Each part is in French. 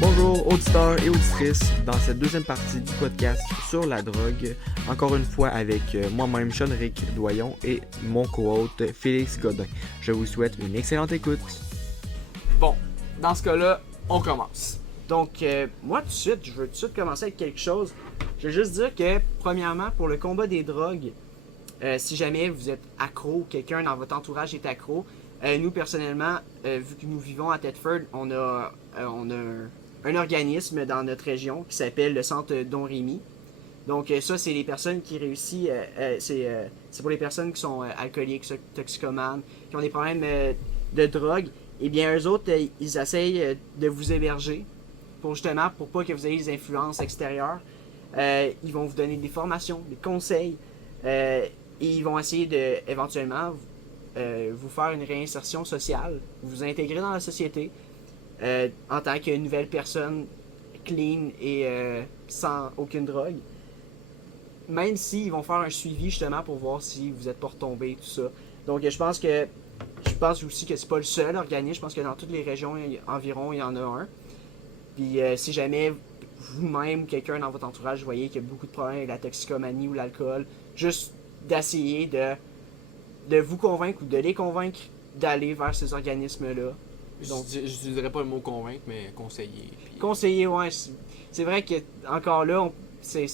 Bonjour auditeurs et auditrices, dans cette deuxième partie du podcast sur la drogue, encore une fois avec moi-même Sean-Ric Doyon et mon co-hôte Félix Godin. Je vous souhaite une excellente écoute. Bon, dans ce cas-là, on commence. Donc, moi tout de suite, je veux tout de suite commencer avec quelque chose. Je veux juste dire que, premièrement, pour le combat des drogues, si jamais vous êtes accro ou quelqu'un dans votre entourage est accro, nous personnellement, vu que nous vivons à Thetford, on a un organisme dans notre région qui s'appelle le Centre Don Rémy. Donc ça, c'est les personnes qui réussissent, c'est pour les personnes qui sont alcooliques, toxicomanes, qui ont des problèmes de drogue. Et bien, eux autres, ils essayent de vous héberger pour pas que vous ayez des influences extérieures. Ils vont vous donner des formations, des conseils, et ils vont essayer de, éventuellement, vous faire une réinsertion sociale, vous intégrer dans la société, en tant que nouvelle personne clean et sans aucune drogue. Même s'ils vont faire un suivi justement pour voir si vous êtes pas retombé, tout ça. Donc je pense aussi que c'est pas le seul organisme. Je pense que dans toutes les régions environ, il y en a un. Puis si jamais vous-même, quelqu'un dans votre entourage, vous voyez qu'il y a beaucoup de problèmes avec la toxicomanie ou l'alcool, juste d'essayer de vous convaincre ou de les convaincre d'aller vers ces organismes-là. Donc, je n'utiliserais pas le mot convaincre, mais conseiller. Puis... Conseiller, ouais. C'est vrai que encore là, c'est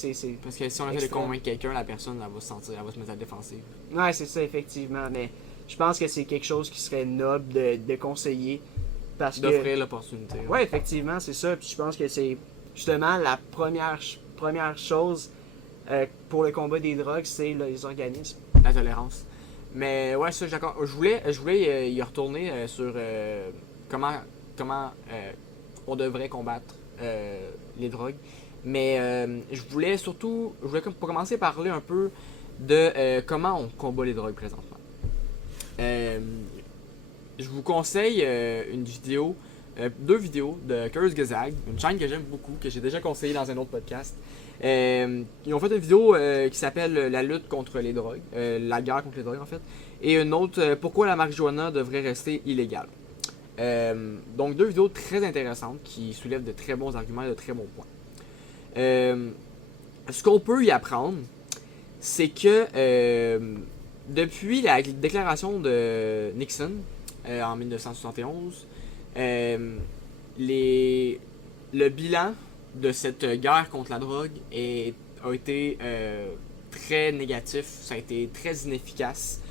parce que si on essaie de convaincre quelqu'un, la personne elle va se mettre à la défensive. Ouais, c'est ça, effectivement. Mais je pense que c'est quelque chose qui serait noble de conseiller. D'offrir l'opportunité. Ouais, effectivement, c'est ça. Puis je pense que c'est justement la première chose pour le combat des drogues, c'est les organismes. La tolérance. Mais ouais, ça, d'accord. Je voulais y retourner sur comment on devrait combattre les drogues. Mais je voulais pour commencer parler un peu de comment on combat les drogues présentement. Je vous conseille deux vidéos de Curse Gazag, une chaîne que j'aime beaucoup, que j'ai déjà conseillé dans un autre podcast. Ils ont fait une vidéo qui s'appelle La lutte contre les drogues, la guerre contre les drogues en fait, et une autre Pourquoi la marijuana devrait rester illégale. Donc deux vidéos très intéressantes qui soulèvent de très bons arguments et de très bons points. Ce qu'on peut y apprendre, c'est que depuis la déclaration de Nixon en 1971, le bilan de cette guerre contre la drogue a été très négatif, ça a été très inefficace,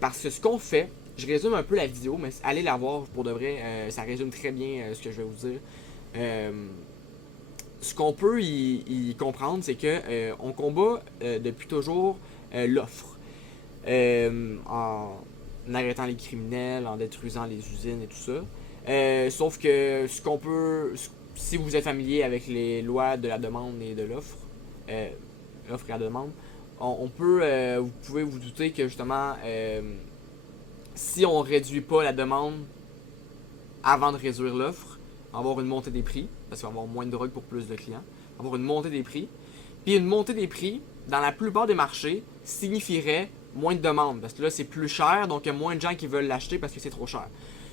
parce que ce qu'on fait, je résume un peu la vidéo, mais allez la voir pour de vrai, ça résume très bien ce que je vais vous dire. Ce qu'on peut y comprendre, c'est que on combat depuis toujours l'offre, en arrêtant les criminels, en détruisant les usines et tout ça. Sauf que si vous êtes familier avec les lois de la demande et de l'offre, l'offre et la demande, vous pouvez vous douter que justement, si on réduit pas la demande avant de réduire l'offre, on va avoir une montée des prix, parce qu'on va avoir moins de drogue pour plus de clients, on va avoir une montée des prix. Puis une montée des prix, dans la plupart des marchés, signifierait moins de demande, parce que là c'est plus cher, donc il y a moins de gens qui veulent l'acheter parce que c'est trop cher.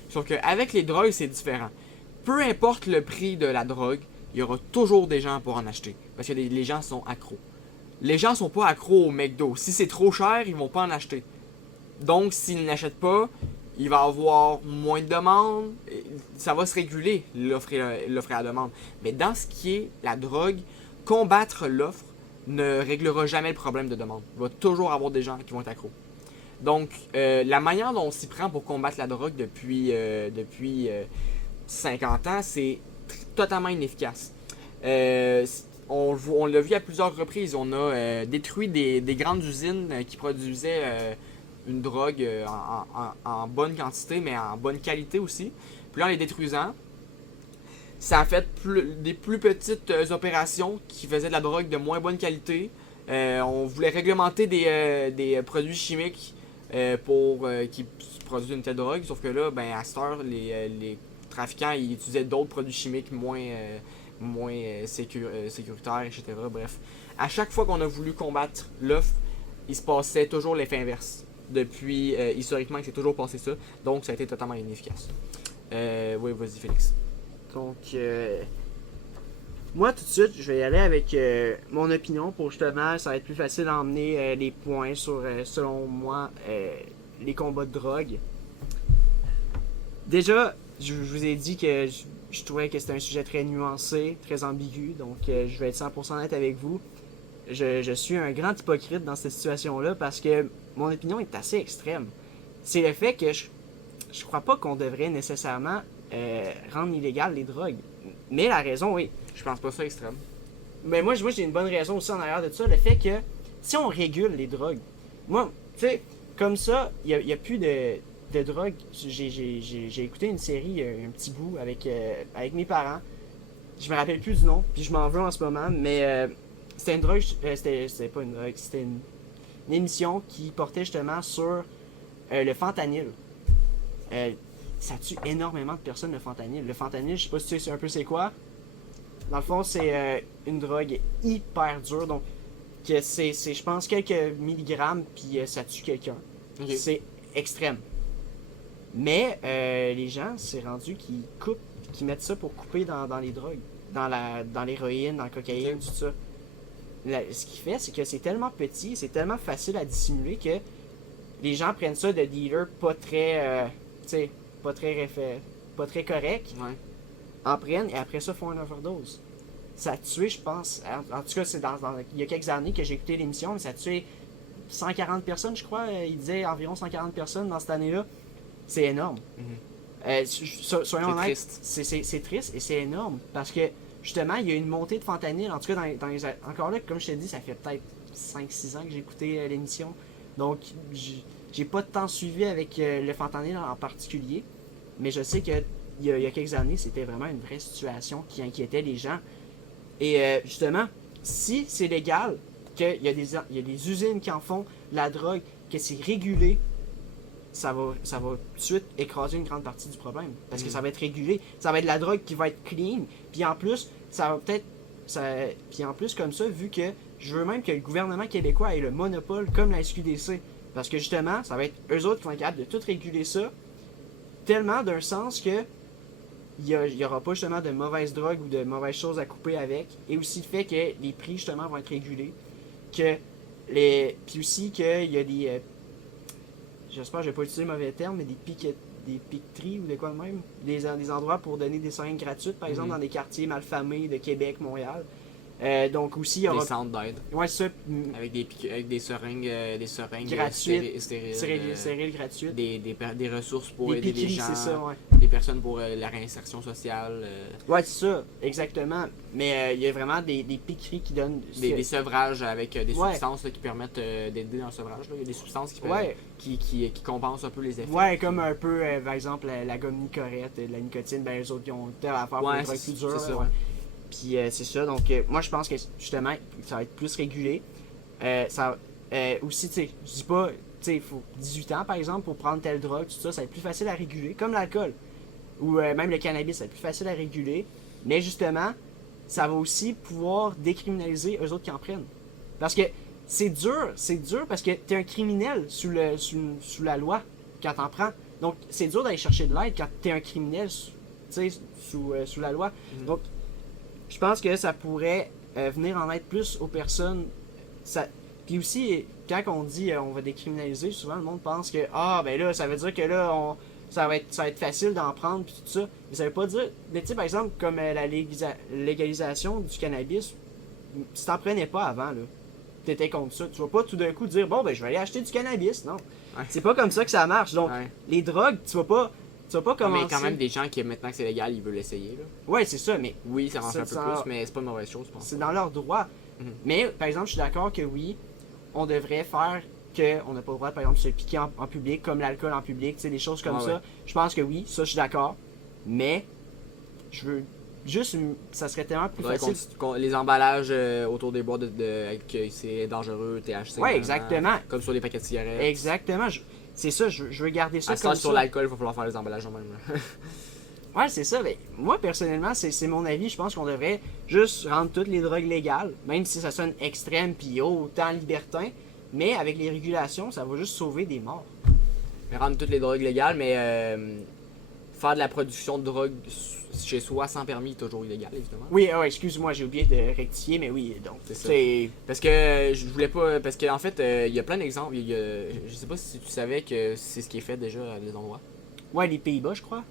Sauf qu'avec les drogues, c'est différent. Peu importe le prix de la drogue, il y aura toujours des gens pour en acheter. Parce que les gens sont accros. Les gens sont pas accros au McDo. Si c'est trop cher, ils vont pas en acheter. Donc, s'ils n'achètent pas, il va y avoir moins de demandes. Ça va se réguler, l'offre et la demande. Mais dans ce qui est la drogue, combattre l'offre ne réglera jamais le problème de demande. Il va toujours avoir des gens qui vont être accros. Donc, la manière dont on s'y prend pour combattre la drogue depuis 50 ans, c'est totalement inefficace. On l'a vu à plusieurs reprises. On a détruit des grandes usines qui produisaient une drogue en bonne quantité, mais en bonne qualité aussi. Puis là, en les détruisant, ça a fait des plus petites opérations qui faisaient de la drogue de moins bonne qualité. On voulait réglementer des produits chimiques qui produisent une telle drogue, sauf que là, à cette heure, les trafiquants ils utilisaient d'autres produits chimiques moins sécuritaires, etc. Bref. à chaque fois qu'on a voulu combattre l'offre, il se passait toujours l'effet inverse. Depuis, historiquement, il s'est toujours passé ça. Donc, ça a été totalement inefficace. Oui, vas-y, Félix. Donc, moi, tout de suite, je vais y aller avec mon opinion pour justement, ça va être plus facile d'emmener les points sur, selon moi, les combats de drogue. Déjà, je vous ai dit que je trouvais que c'était un sujet très nuancé, très ambigu, donc je vais être 100% honnête avec vous. Je suis un grand hypocrite dans cette situation-là parce que mon opinion est assez extrême. C'est le fait que je crois pas qu'on devrait nécessairement rendre illégales les drogues. Mais la raison, oui. Je pense pas ça extrême. Mais moi j'ai une bonne raison aussi en arrière de ça. Le fait que si on régule les drogues, moi, tu sais, comme ça, il y a plus de drogue. J'ai écouté une série, un petit bout avec mes parents. Je me rappelle plus du nom, puis je m'en veux en ce moment, mais c'était une drogue, c'était pas une drogue, c'était une émission qui portait justement sur le fentanyl. Ça tue énormément de personnes, le fentanyl. Le fentanyl, je sais pas si tu sais un peu c'est quoi. Dans le fond, c'est une drogue hyper dure, donc que c'est je pense, quelques milligrammes, puis ça tue quelqu'un. Okay. C'est extrême. Mais les gens, c'est rendu qu'ils coupent, qu'ils mettent ça pour couper dans les drogues, dans l'héroïne, dans la cocaïne, tout ça. Ce qui fait, c'est que c'est tellement petit, c'est tellement facile à dissimuler que les gens prennent ça de dealers pas très, tu sais, pas très corrects, Ouais. en prennent et après ça font une overdose. Ça a tué, je pense, en tout cas, c'est il y a quelques années que j'ai écouté l'émission, mais ça a tué 140 personnes, je crois. Il disait environ 140 personnes dans cette année-là. C'est énorme. Soyons honnêtes, c'est triste et c'est énorme parce que justement, il y a une montée de fentanyl. En tout cas, encore là, comme je t'ai dit, ça fait peut-être 5-6 ans que j'ai écouté l'émission. Donc, j'ai pas de temps suivi avec le fentanyl en particulier. Mais je sais qu'il y a quelques années, c'était vraiment une vraie situation qui inquiétait les gens. Et justement, si c'est légal, qu'il y a des usines qui en font de la drogue, que c'est régulé, ça va tout de suite écraser une grande partie du problème. Parce que ça va être régulé. Ça va être de la drogue qui va être clean. Puis en plus, ça va peut-être... Puis en plus, comme ça, vu que je veux même que le gouvernement québécois ait le monopole comme la SQDC. Parce que justement, ça va être eux autres qui vont être capables de tout réguler ça. Tellement d'un sens que il y aura pas justement de mauvaises drogues ou de mauvaises choses à couper avec. Et aussi le fait que les prix justement vont être régulés. Puis aussi qu'il y a des... j'espère que je vais pas utiliser le mauvais terme, mais des piqueteries ou de quoi de même. Des endroits pour donner des seringues gratuites, par exemple, dans des quartiers malfamés de Québec, Montréal. Donc aussi, il y aura... Des centres d'aide. Ouais, c'est ça. Avec des seringues Gratuites. stériles, gratuites. Des ressources pour des aider les piqueries, gens. c'est ça, ouais. Des personnes pour la réinsertion sociale. Ouais, c'est ça, exactement. Mais il y a vraiment des piqueries qui donnent... Des sevrages avec des Ouais. substances là, qui permettent d'aider dans le sevrage. Là. Il y a des substances Ouais. qui compensent un peu les effets. Ouais, comme un peu, par exemple, la gomme nicorette, la nicotine, ben les autres qui ont telle affaire pour les drogues plus dures. C'est ça, ouais. Puis c'est ça, donc moi je pense que justement, ça va être plus régulé. Aussi, tu sais, je dis pas, tu sais, il faut 18 ans par exemple pour prendre telle drogue, tout ça, ça va être plus facile à réguler, comme l'alcool. Ou même le cannabis, ça va être plus facile à réguler. Mais justement, ça va aussi pouvoir décriminaliser eux autres qui en prennent. Parce que c'est dur parce que t'es un criminel sous la loi quand t'en prends. Donc c'est dur d'aller chercher de l'aide quand t'es un criminel sous la loi. Donc je pense que ça pourrait venir en aide plus aux personnes. Puis aussi, quand on dit on va décriminaliser, souvent le monde pense que ben là, ça veut dire que là, ça va être facile d'en prendre puis tout ça. Mais ça veut pas dire. Mais tu sais, par exemple, comme la légalisation du cannabis, si t'en prenais pas avant, là, t'étais contre ça. Tu vas pas tout d'un coup dire bon ben je vais aller acheter du cannabis. Non. Ouais. C'est pas comme ça que ça marche. Donc Ouais. les drogues, tu vas pas commencer. Mais quand même des gens qui maintenant que c'est légal, ils veulent l'essayer. Là. Ouais, c'est ça, mais Oui, ça marche un peu ça- plus, mais c'est pas une mauvaise chose, je pense. c'est dans leur droit. Mhm. Mais, par exemple, je suis d'accord que oui, on devrait faire qu'on n'a pas le droit, par exemple, de se piquer en public, comme l'alcool en public, tu sais, des choses comme Ah ça. ouais. Je pense que oui, ça, je suis d'accord. Mais, je veux juste, ça serait tellement plus Faudrait facile. les emballages autour des boîtes que c'est dangereux, THC. Ouais, exactement. Comme sur les paquets de cigarettes. Exactement. C'est ça, je veux garder ça À ce comme sur ça. l'alcool, il va falloir faire les emballages eux-mêmes. Ouais, c'est ça. Ben, moi, personnellement, c'est mon avis. Je pense qu'on devrait juste rendre toutes les drogues légales, même si ça sonne extrême puis autant libertin. Mais avec les régulations, ça va juste sauver des morts. Mais rendre toutes les drogues légales, mais faire de la production de drogue chez soi sans permis est toujours illégal, évidemment. Oui, excuse-moi, j'ai oublié de rectifier, mais oui, donc C'est ça. c'est... Parce que je voulais pas. Parce qu'en fait, il y a plein d'exemples. Je sais pas si tu savais que c'est ce qui est fait déjà à des endroits. Ouais, les Pays-Bas, je crois.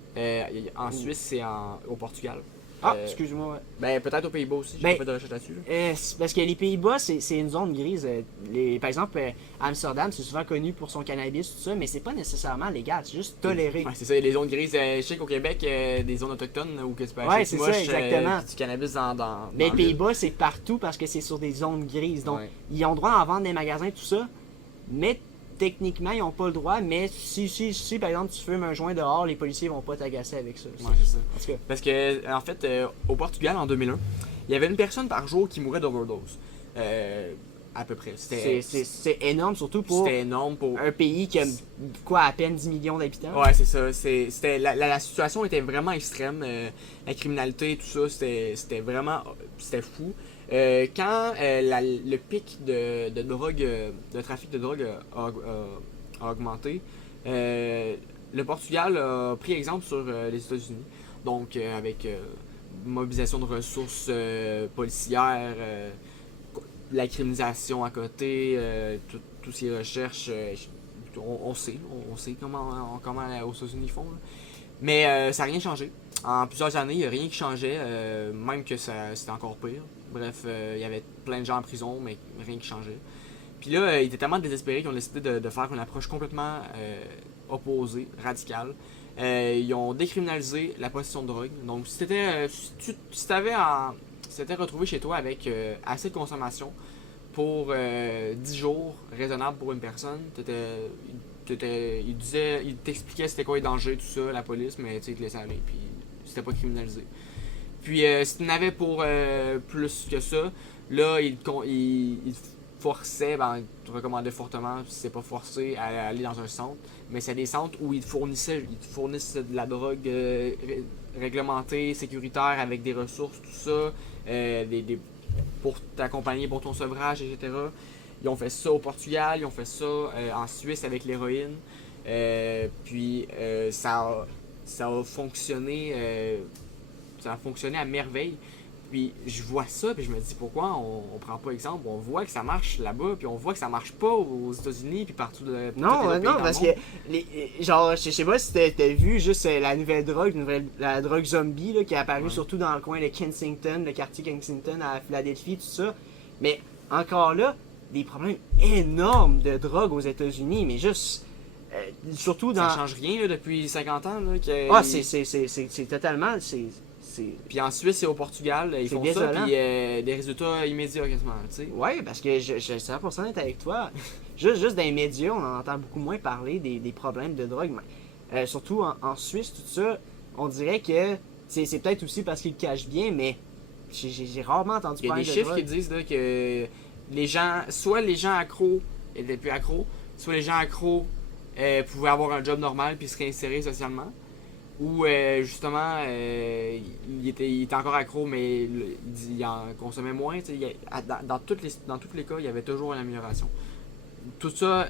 En Suisse, c'est au Portugal. Ah, excuse-moi, ouais. Ben, peut-être aux Pays-Bas aussi, j'ai Ben, pas fait de recherche là-dessus. C'est parce que les Pays-Bas, c'est une zone grise. Par exemple, Amsterdam, c'est souvent connu pour son cannabis, tout ça, mais c'est pas nécessairement légal, c'est juste toléré. Ouais, c'est ça, il y a des zones grises. Je sais qu'au Québec, des zones autochtones où que tu peux Ouais, acheter c'est du ça, moche, exactement. du cannabis dans Mais les l'île. Pays-Bas, c'est partout parce que c'est sur des zones grises. Donc, Ouais. ils ont le droit d'en vendre dans les magasins, tout ça, mais techniquement, ils n'ont pas le droit. Mais si, par exemple, tu fumes un joint dehors, les policiers vont pas t'agacer avec ça. Ouais, c'est ça. En tout cas, Parce que, en fait, au Portugal, en 2001, il y avait une personne par jour qui mourait d'overdose. À peu près. c'est énorme, surtout pour C'était énorme pour. un pays qui a quoi, à peine 10 millions d'habitants. Ouais, c'est ça. La situation était vraiment extrême. La criminalité, tout ça, c'était vraiment. C'était fou. Quand le pic de drogue, de trafic de drogue a augmenté, le Portugal a pris exemple sur les États-Unis. Donc, avec mobilisation de ressources policières, la criminalisation à côté, toutes ces recherches, on sait comment aux États-Unis font. Là. Mais ça n'a rien changé. En plusieurs années, il n'y a rien qui changeait, même que c'était encore pire. Bref, il y avait plein de gens en prison, mais rien qui changeait. Puis là, ils étaient tellement désespérés qu'ils ont décidé de faire une approche complètement opposée, radicale. Ils ont décriminalisé la possession de drogue. Donc, si tu t'étais retrouvé chez toi avec assez de consommation pour 10 jours, raisonnable pour une personne, il t'expliquait c'était quoi les dangers, tout ça, la police, mais tu te laissais aller, puis c'était pas criminalisé. Puis si tu en avais pour plus que ça, là, il forçait, il te recommandait fortement, si c'est pas forcé, à aller dans un centre. Mais c'est des centres où ils te fournissent de la drogue réglementée, sécuritaire, avec des ressources, tout ça, pour t'accompagner pour ton sevrage, etc. Ils ont fait ça au Portugal, ils ont fait ça en Suisse avec l'héroïne. Puis ça a fonctionné. Ça a fonctionné à merveille. Puis je vois ça, puis je me dis pourquoi on prend pas exemple. On voit que ça marche là-bas, puis on voit que ça marche pas aux États-Unis, puis partout de Non, parce que, genre, je sais pas si t'as vu juste la nouvelle drogue, la drogue zombie, là, qui est apparue surtout dans le coin de Kensington, le quartier Kensington à Philadelphie, tout ça. Mais encore là, des problèmes énormes de drogue aux États-Unis, mais juste, surtout dans... Ça change rien là, depuis 50 ans. Là, c'est totalement... Puis en Suisse et au Portugal, ils font désolant. ça, puis des résultats immédiats quasiment, tu sais. Ouais, parce que je suis 100% honnête avec toi. juste dans les médias, on en entend beaucoup moins parler des problèmes de drogue. Mais, surtout en Suisse, tout ça, on dirait que c'est peut-être aussi parce qu'ils le cachent bien, mais j'ai rarement entendu Il y a parler des de chiffres drogue. qui disent là, que soit les gens accros étaient plus accros, soit les gens accros pouvaient avoir un job normal puis se réinsérer socialement. Ou justement, il était encore accro, mais il en consommait moins. Dans tous les cas, il y avait toujours une amélioration. Tout ça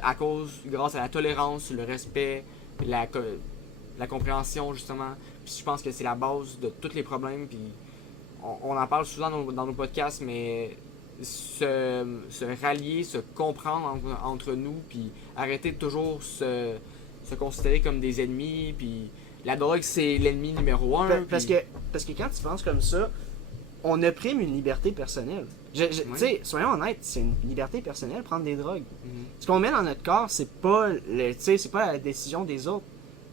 grâce à la tolérance, le respect, la compréhension, justement. Puis je pense que c'est la base de tous les problèmes. Puis on en parle souvent dans nos podcasts, mais se rallier, se comprendre entre nous, puis arrêter de toujours se considérer comme des ennemis, puis la drogue c'est l'ennemi numéro 1. Parce que quand tu penses comme ça, on opprime une liberté personnelle. Tu sais, soyons honnêtes, c'est une liberté personnelle prendre des drogues. Ce qu'on met dans notre corps, c'est pas c'est pas la décision des autres.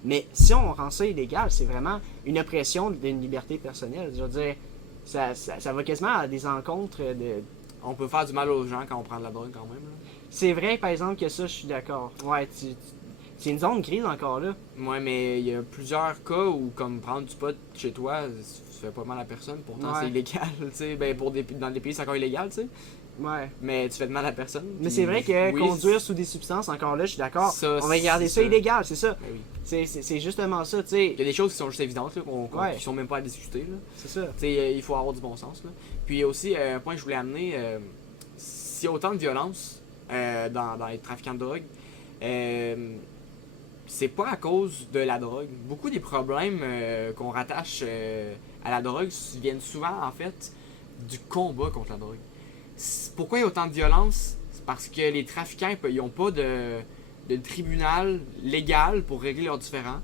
Mais si on rend ça illégal, c'est vraiment une oppression d'une liberté personnelle. Je veux dire, ça va quasiment à des encontres de... On peut faire du mal aux gens quand on prend de la drogue quand même. Là. C'est vrai, par exemple, que ça, je suis d'accord. Ouais, c'est une zone grise encore là. Ouais, mais il y a plusieurs cas où, comme prendre du pot chez toi, ça fait pas mal à personne. Pourtant, c'est illégal. T'sais. Ben, dans des pays, c'est encore illégal. T'sais. Ouais. mais tu fais de mal à personne. Mais Puis c'est vrai que oui, conduire sous des substances, encore là, je suis d'accord. Ça, On va garder c'est ça illégal, c'est ça. Ben oui. C'est justement ça, tu sais. Il y a des choses qui sont juste évidentes, là, Ouais. qui sont même pas à discuter. Là. C'est ça. Tu sais, il faut avoir du bon sens. Là. Puis aussi, un point que je voulais amener, s'il y a autant de violence dans les trafiquants de drogue, c'est pas à cause de la drogue. Beaucoup des problèmes qu'on rattache à la drogue viennent souvent, en fait, du combat contre la drogue. Pourquoi il y a autant de violence? C'est parce que les trafiquants, ils n'ont pas de tribunal légal pour régler leurs différends.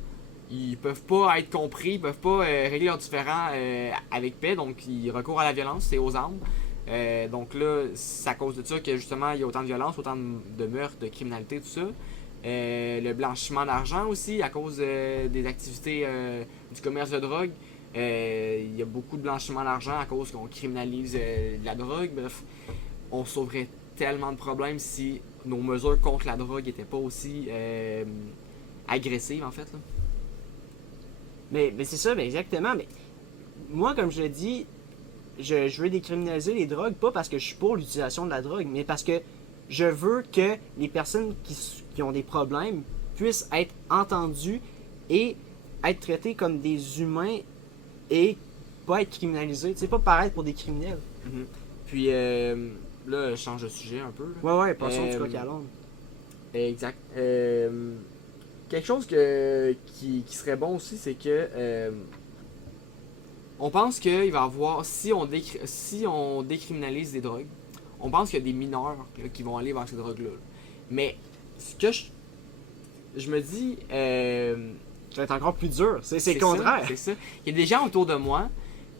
Ils peuvent pas être compris, ils peuvent pas régler leurs différends avec paix, donc ils recourent à la violence et aux armes. Donc là, c'est à cause de ça que justement il y a autant de violence, autant de meurtres, de criminalité, tout ça. Le blanchiment d'argent aussi, à cause des activités du commerce de drogue. Il y a beaucoup de blanchiment d'argent à cause qu'on criminalise la drogue. Bref, on sauverait tellement de problèmes si nos mesures contre la drogue n'étaient pas aussi agressives, en fait. Là. Mais c'est ça, mais exactement. Mais moi, comme je l'ai dit, je veux décriminaliser les drogues, pas parce que je suis pour l'utilisation de la drogue, mais parce que je veux que les personnes qui ont des problèmes puissent être entendues et être traitées comme des humains et pas être criminalisées. Tu sais, pas paraître pour des criminels. Mm-hmm. Puis là, je change de sujet un peu. Là. Ouais, passons du coq à l'âne. Exact. Quelque chose qui serait bon aussi, c'est que on pense qu'il va y avoir, si on décriminalise des drogues, on pense qu'il y a des mineurs là, qui vont aller vers ces drogues-là. Mais ce que je me dis... ça va être encore plus dur. C'est le ça, contraire. C'est ça. Il y a des gens autour de moi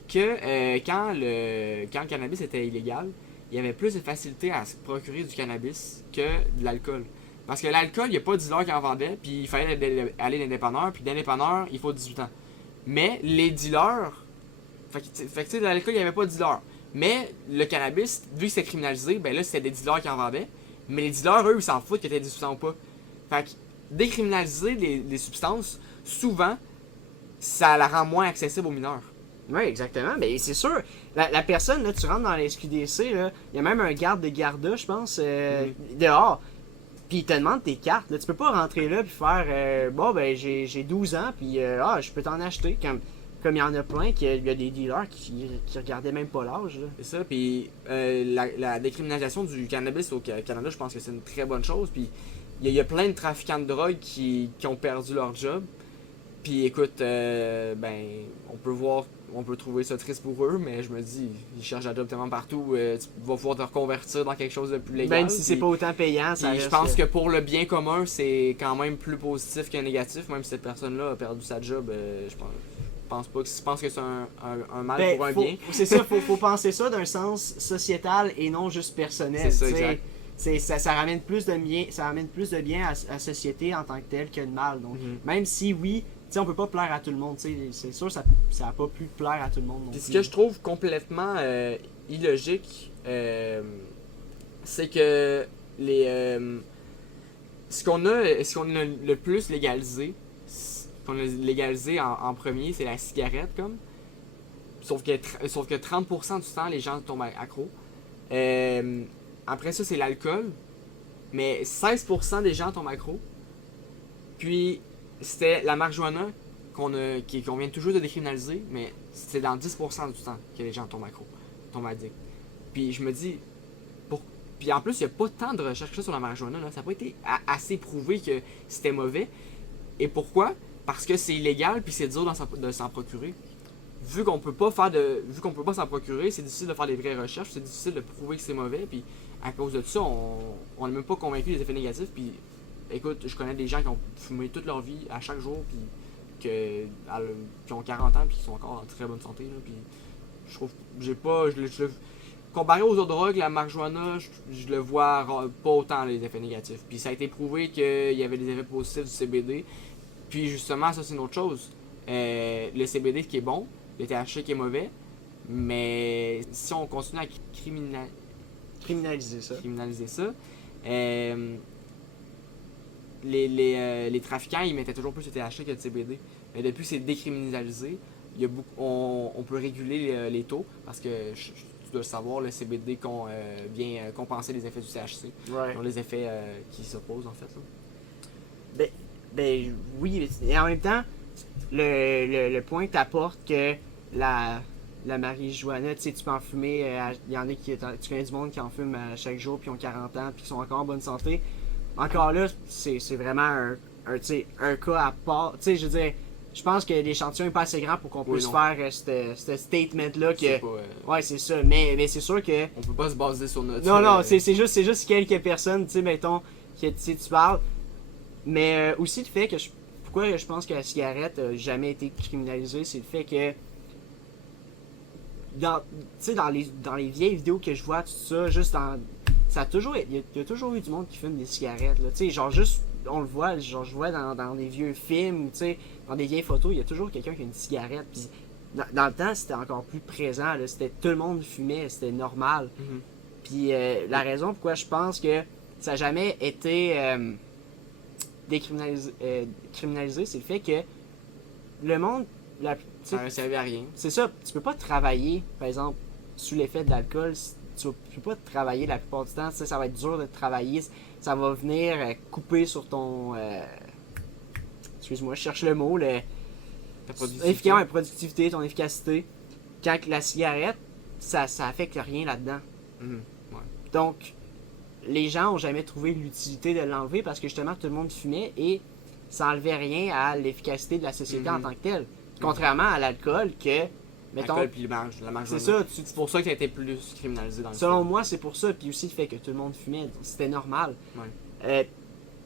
que quand le cannabis était illégal, il y avait plus de facilité à se procurer du cannabis que de l'alcool. Parce que l'alcool, il n'y a pas de dealer qui en vendait, puis il fallait aller dans les dépanneurs, puis dans les dépanneurs, il faut 18 ans. Mais les dealers... Fait que tu sais, l'alcool, il n'y avait pas de dealer. Mais le cannabis, vu que c'était criminalisé, ben là, c'était des dealers qui en vendaient. Mais les dealers, eux, ils s'en foutent que t'aies 18 ans ou pas. Fait que décriminaliser les substances, souvent, ça la rend moins accessible aux mineurs. Oui, exactement. Mais c'est sûr, la personne, là, tu rentres dans la SQDC, il y a même un garde de garda, je pense, dehors. Puis il te demande tes cartes. Là. Tu peux pas rentrer là puis faire bon, ben j'ai 12 ans, puis je peux t'en acheter. Comme il y en a plein, il y a des dealers qui regardaient même pas l'âge. C'est ça, puis la décriminalisation du cannabis au Canada, je pense que c'est une très bonne chose. Puis il y a plein de trafiquants de drogue qui ont perdu leur job. Puis écoute, ben, on peut trouver ça triste pour eux, mais je me dis, ils cherchent un job tellement partout, tu vas pouvoir te reconvertir dans quelque chose de plus légal. Même si c'est pas autant payant, ça reste... Je pense que pour le bien commun, c'est quand même plus positif que négatif, même si cette personne-là a perdu sa job, je pense pas que je pense que c'est un mal pour un bien. C'est ça, faut penser ça d'un sens sociétal et non juste personnel. C'est ça, exact. Ça ramène plus de bien à la société en tant que telle que de mal. Donc, même si oui, on peut pas plaire à tout le monde, c'est sûr ça a pas pu plaire à tout le monde. Puis ce que je trouve complètement illogique, c'est que ce qu'on a le plus légalisé, qu'on a légalisé en premier, c'est la cigarette, comme. Sauf que 30% du temps, les gens tombent accro. Après ça, c'est l'alcool. Mais 16% des gens tombent accro. Puis, c'était la marijuana qu'on vient tout juste de décriminaliser, mais c'est dans 10% du temps que les gens tombent accro, tombent addicts. Puis, je me dis... Puis en plus, il n'y a pas tant de recherches sur la marijuana. Là. Ça n'a pas été assez prouvé que c'était mauvais. Et pourquoi? Parce que c'est illégal puis c'est dur de s'en procurer. Vu qu'on peut pas s'en procurer, c'est difficile de faire des vraies recherches, c'est difficile de prouver que c'est mauvais, puis à cause de ça, on n'est même pas convaincu des effets négatifs. Puis écoute, je connais des gens qui ont fumé toute leur vie à chaque jour, puis qui ont 40 ans puis qui sont encore en très bonne santé. Là, puis je trouve, comparé aux autres drogues, la marijuana, je le vois pas autant les effets négatifs. Puis ça a été prouvé qu'il y avait des effets positifs du CBD. Puis justement, ça c'est une autre chose. Le CBD qui est bon, le THC qui est mauvais, mais si on continue à criminaliser ça, les trafiquants ils mettaient toujours plus le THC que le CBD. Mais depuis que c'est décriminalisé, on peut réguler les taux parce que tu dois le savoir, le CBD vient compenser les effets du THC. Ouais. Donc les effets qui s'opposent en fait. Là. Ben oui, et en même temps, le point que t'apportes que la marijuana, tu sais, tu peux en fumer, il y en a tu connais du monde qui en fume chaque jour, puis ont 40 ans, puis qui sont encore en bonne santé. Encore là, c'est vraiment tu sais, un cas à part. Tu sais, je veux dire, je pense que l'échantillon est pas assez grand pour qu'on puisse faire ce statement-là que... Ouais, c'est ça, mais c'est sûr que... On peut pas se baser sur notre... Non, c'est juste quelques personnes, tu sais, mettons, que tu parles. Mais aussi le fait que pourquoi je pense que la cigarette a jamais été criminalisée, c'est le fait que dans les vieilles vidéos que je vois, tout ça, juste dans. Ça a toujours. Il y a toujours eu du monde qui fume des cigarettes. Là. Tu sais, genre juste. On le voit, genre je vois dans des vieux films, tu sais, dans des vieilles photos, il y a toujours quelqu'un qui a une cigarette. Puis dans le temps, c'était encore plus présent. Là, c'était tout le monde fumait, c'était normal. Mhm. Puis la raison pourquoi je pense que ça n'a jamais été criminalisé, c'est le fait que le monde. Ça ne servait à rien. C'est ça, tu peux pas travailler, par exemple, sous l'effet de l'alcool. Tu peux pas travailler la plupart du temps. Ça va être dur de travailler. Ça va venir couper sur ton. Excuse-moi, je cherche le mot. Ta productivité. Productivité, ton efficacité. Quand la cigarette, ça affecte rien là-dedans. Mhm. Ouais. Donc, les gens ont jamais trouvé l'utilité de l'enlever parce que justement tout le monde fumait et ça enlevait rien à l'efficacité de la société en tant que telle. Contrairement à l'alcool que, mettons... L'alcool puis la marijuana. C'est ça. C'est pour ça que ça a été plus criminalisé dans le Selon moi, c'est pour ça. Puis aussi le fait que tout le monde fumait. C'était normal. Ouais.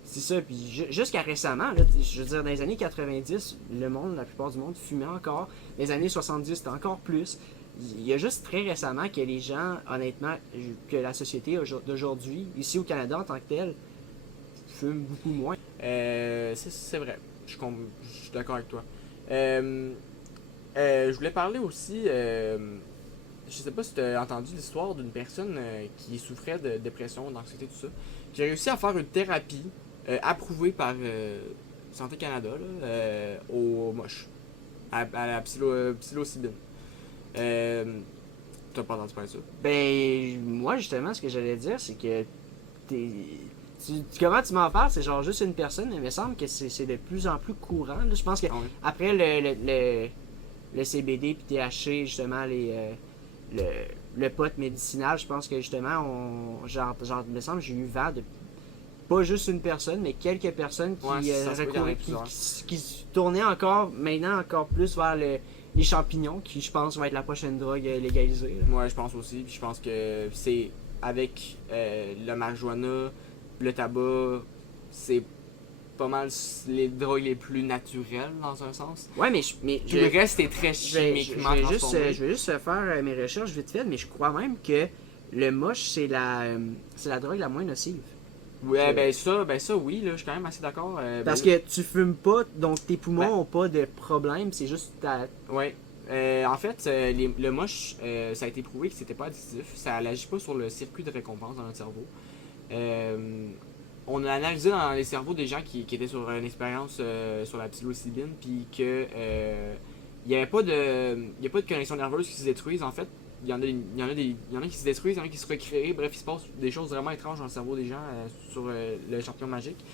C'est ça. Puis jusqu'à récemment, là, je veux dire, dans les années 90, la plupart du monde fumait encore. Dans les années 70, c'était encore plus. Il y a juste très récemment que les gens, honnêtement, que la société d'aujourd'hui, ici au Canada en tant que telle, fume beaucoup moins. C'est vrai. Je suis d'accord avec toi. Je voulais parler aussi, je sais pas si tu as entendu l'histoire d'une personne qui souffrait de dépression, d'anxiété, tout ça, qui a réussi à faire une thérapie approuvée par Santé Canada là, au moche, à la psilocybine. T'as pas entendu parler de ça? Ben, moi justement, ce que j'allais dire, c'est que comment tu m'en parles, c'est genre juste une personne, mais il me semble que c'est de plus en plus courant. Là. Je pense que après le CBD puis THC, justement, le pot médicinal, je pense que justement, il me semble que j'ai eu vent de pas juste une personne, mais quelques personnes qui se tournaient maintenant encore plus vers les champignons, qui je pense va être la prochaine drogue légalisée. Là. Ouais, je pense aussi. Puis je pense que c'est avec le marijuana, le tabac, c'est pas mal les drogues les plus naturelles dans un sens. Ouais, mais le reste est très chimiquement transformé. Je vais juste faire mes recherches vite fait, mais je crois même que le moche, c'est la drogue la moins nocive. Ouais, ben ça oui, là, je suis quand même assez d'accord. Parce que tu fumes pas, donc tes poumons ont pas de problème, c'est juste ta... Ouais. En fait, le moche, ça a été prouvé que c'était pas addictif. Ça n'agit pas sur le circuit de récompense dans notre cerveau. On a analysé dans les cerveaux des gens qui étaient sur une expérience sur la psilocybine, puis que il n'y a pas de connexion nerveuse qui se détruisent. En fait, il y en a qui se détruisent, il y en a qui se recréent. Bref, il se passe des choses vraiment étranges dans le cerveau des gens sur le champignon magique.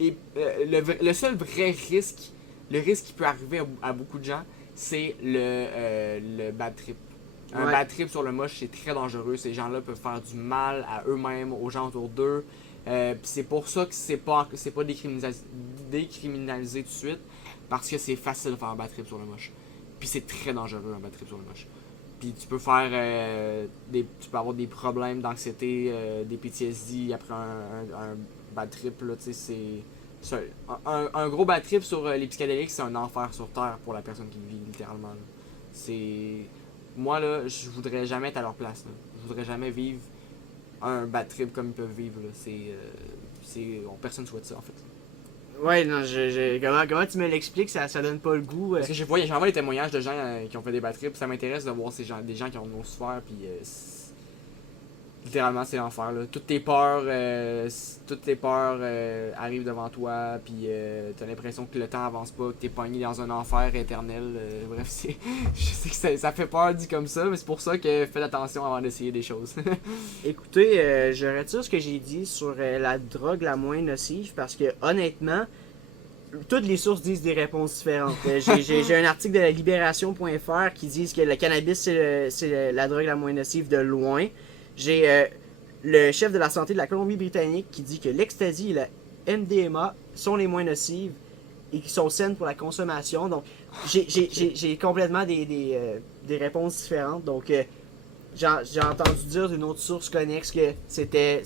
Et le seul vrai risque, le risque qui peut arriver à beaucoup de gens, c'est le bad trip. Un bad trip sur le moche, c'est très dangereux. Ces gens-là peuvent faire du mal à eux-mêmes, aux gens autour d'eux. C'est pour ça que c'est pas décriminalisé tout de suite, parce que c'est facile de faire un bad trip sur le moche. Puis c'est très dangereux un bad trip sur le moche. Puis tu peux faire tu peux avoir des problèmes d'anxiété, des PTSD après un bad trip là, tu sais, c'est un gros bad trip sur les psychédéliques, c'est un enfer sur terre pour la personne qui le vit littéralement. Là. C'est moi là, je voudrais jamais être à leur place. Là. Je voudrais jamais vivre un bad trip comme ils peuvent vivre là. Personne souhaite ça en fait. Ouais, non, comment tu me l'expliques, ça donne pas le goût. Parce que j'en vois des témoignages de gens qui ont fait des bad trips, ça m'intéresse de voir des gens qui ont souffert, puis Littéralement, c'est l'enfer, là. Toutes tes peurs arrivent devant toi, puis t'as l'impression que le temps avance pas, que t'es pogné dans un enfer éternel. Bref, je sais que ça fait peur dit comme ça, mais c'est pour ça que faites attention avant d'essayer des choses. Écoutez, je retire ce que j'ai dit sur la drogue la moins nocive parce que honnêtement, toutes les sources disent des réponses différentes. J'ai un article de la libération.fr qui dit que le cannabis c'est la drogue la moins nocive de loin. J'ai le chef de la santé de la Colombie-Britannique qui dit que l'ecstasy et la MDMA sont les moins nocives et qui sont saines pour la consommation. Donc, j'ai complètement des réponses différentes. Donc, j'ai entendu dire d'une autre source connexe que c'était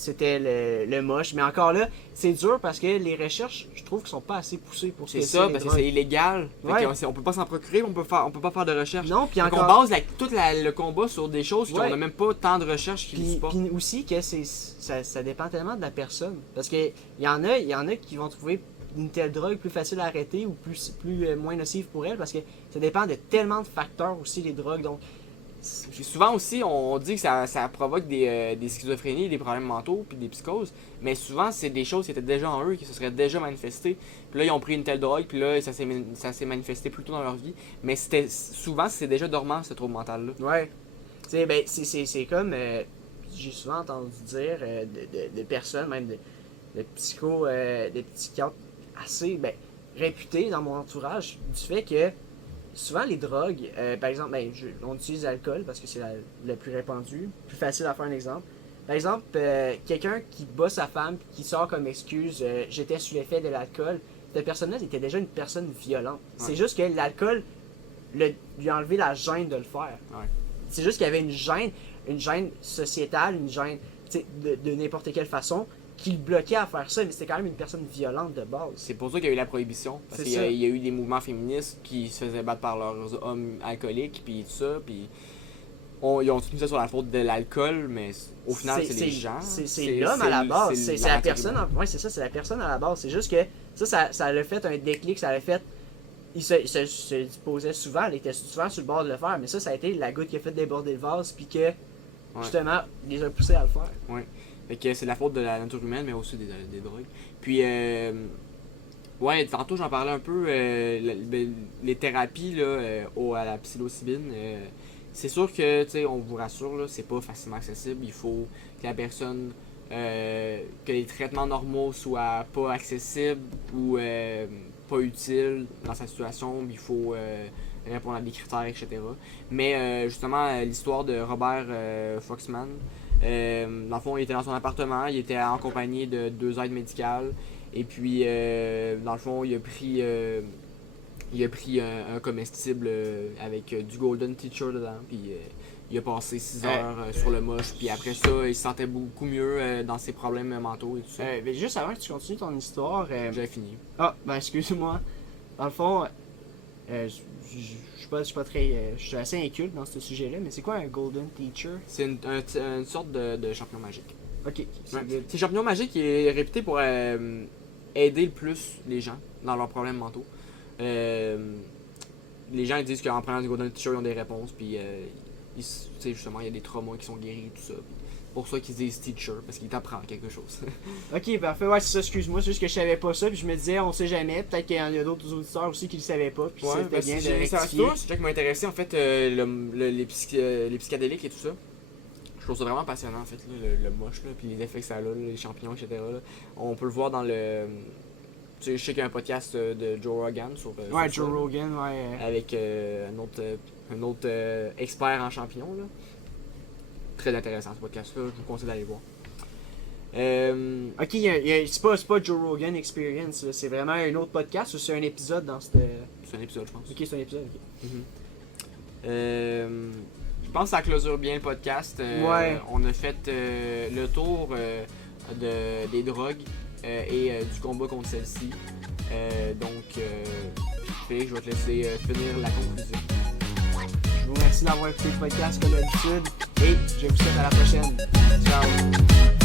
le moche. Mais encore là, c'est dur parce que les recherches, je trouve, sont pas assez poussées pour c'est ça, parce que c'est illégal. Ouais. On peut pas s'en procurer, on peut pas faire de recherche. Non, puis encore... on base tout le combat sur des choses qu'on a même pas tant de recherches qui lisent pas. Puis aussi que ça dépend tellement de la personne. Parce que il y en a qui vont trouver une telle drogue plus facile à arrêter ou moins nocive pour elle parce que ça dépend de tellement de facteurs aussi les drogues. Donc souvent aussi, on dit que ça provoque des schizophrénies, des problèmes mentaux, puis des psychoses. Mais souvent, c'est des choses qui étaient déjà en eux, qui se seraient déjà manifestées. Puis là, ils ont pris une telle drogue, puis là, ça s'est manifesté plus tôt dans leur vie. Mais souvent, c'est déjà dormant, ce trouble mental-là. Ouais. C'est comme... j'ai souvent entendu dire de personnes, même de psychiatres assez réputés dans mon entourage, du fait que souvent les drogues, par exemple, on utilise l'alcool parce que c'est le plus répandu, plus facile à faire un exemple. Par exemple, quelqu'un qui bat sa femme qui sort comme excuse j'étais sous l'effet de l'alcool, cette personne-là était déjà une personne violente. Ouais. C'est juste que l'alcool lui a enlevé la gêne de le faire. Ouais. C'est juste qu'il y avait une gêne sociétale, une gêne de n'importe quelle façon qui le bloquait à faire ça, mais c'était quand même une personne violente de base. C'est pour ça qu'il y a eu la prohibition. Parce qu'il y a eu des mouvements féministes qui se faisaient battre par leurs hommes alcooliques, puis tout ça, puis ils ont tout mis ça sur la faute de l'alcool, mais au final, c'est les gens. C'est l'homme à la base. C'est la personne. Ouais, c'est ça, c'est la personne à la base. C'est juste que ça a fait un déclic, ça a fait. Il se posait souvent, il était souvent sur le bord de le faire, mais ça a été la goutte qui a fait déborder le vase, puis que, justement, il les a poussés à le faire. Ouais. Fait que c'est la faute de la nature humaine, mais aussi des drogues. Puis, ouais, tantôt j'en parlais un peu, les thérapies là, à la psilocybine. C'est sûr que, tu sais, on vous rassure, là, c'est pas facilement accessible. Il faut que la personne, que les traitements normaux soient pas accessibles ou pas utiles dans sa situation. Il faut répondre à des critères, etc. Mais justement, l'histoire de Robert Foxman, dans le fond, il était dans son appartement, il était accompagné de 2 aides médicales. Et puis, dans le fond, il a pris un comestible avec du Golden Teacher dedans. Puis, il a passé 6 heures sur le moche. Puis après ça, il se sentait beaucoup mieux dans ses problèmes mentaux et tout ça. Mais juste avant que tu continues ton histoire... J'avais fini. Ah, excuse-moi. Dans le fond, je suis assez inculte dans ce sujet-là, mais c'est quoi un Golden Teacher? C'est une sorte de champignon magique. Ok. C'est un champignon magique qui est réputé pour aider le plus les gens dans leurs problèmes mentaux. Les gens ils disent qu'en prenant du Golden Teacher, ils ont des réponses, puis justement, il y a des traumas qui sont guéris et tout ça. C'est pour ça qu'ils disent teacher, parce qu'il t'apprend quelque chose. Ok, parfait. Ouais, c'est ça, excuse-moi. C'est juste que je savais pas ça, puis je me disais, on sait jamais. Peut-être qu'il y en a d'autres auditeurs aussi qui le savaient pas, puis c'était bien de rectifier. C'est ça qui m'a intéressé, en fait, les psychédéliques et tout ça. Je trouve ça vraiment passionnant, en fait, là, le moche, là, puis les effets que ça a, là, les champignons, etc. Là. On peut le voir dans le... Tu sais, je sais qu'il y a un podcast de Joe Rogan sur Joe Rogan, ouais. Avec un autre expert en champignons, là. Très intéressant ce podcast-là, je vous conseille d'aller voir. Ok, c'est pas Joe Rogan Experience, là. C'est vraiment un autre podcast ou c'est un épisode dans cette... C'est un épisode, je pense. Ok, c'est un épisode, ok. Je pense que ça clôture bien le podcast. Ouais. On a fait le tour des drogues et du combat contre celle-ci. Donc, Félix, je vais te laisser finir la conclusion. Je vous remercie d'avoir écouté le podcast comme d'habitude et je vous souhaite à la prochaine. Ciao!